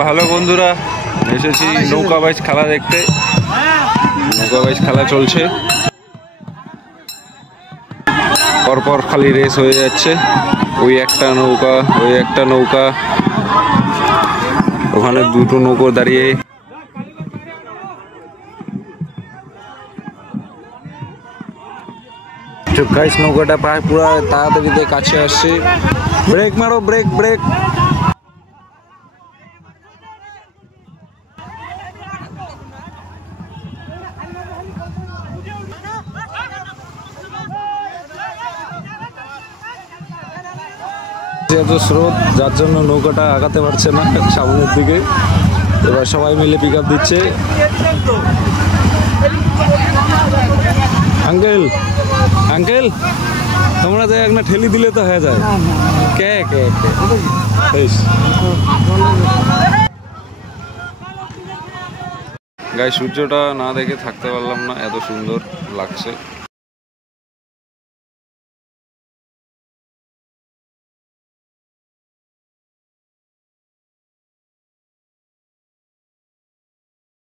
Hello বন্ধুরা, এসেছি নৌকা বাইচ খেলা দেখতে। নৌকা বাইচ খেলা চলছে, পরপর খালি রেস হয়ে যাচ্ছে। ওই একটা নৌকা, ওই একটা নৌকা, ওখানে দুটো নৌকো দাঁড়িয়ে। গাইস নৌকাটা প্রায় পুরো তাড়াতাড়িতে কাছে আসছে। ব্রেক মারো, ব্রেক ব্রেক। এত স্রোত, যার জন্য নৌকাটা আগাতে পারছে না সামনের দিকে। এবার সবাই মিলে পিক আপ দিচ্ছে। আঙ্কেল আঙ্কেল, তোমরা যে একটা ঠেলি দিলে তো হয়ে যায়। কে কে গায়ে সূর্যটা না দেখে থাকতে পারলাম না, এত সুন্দর লাগছে।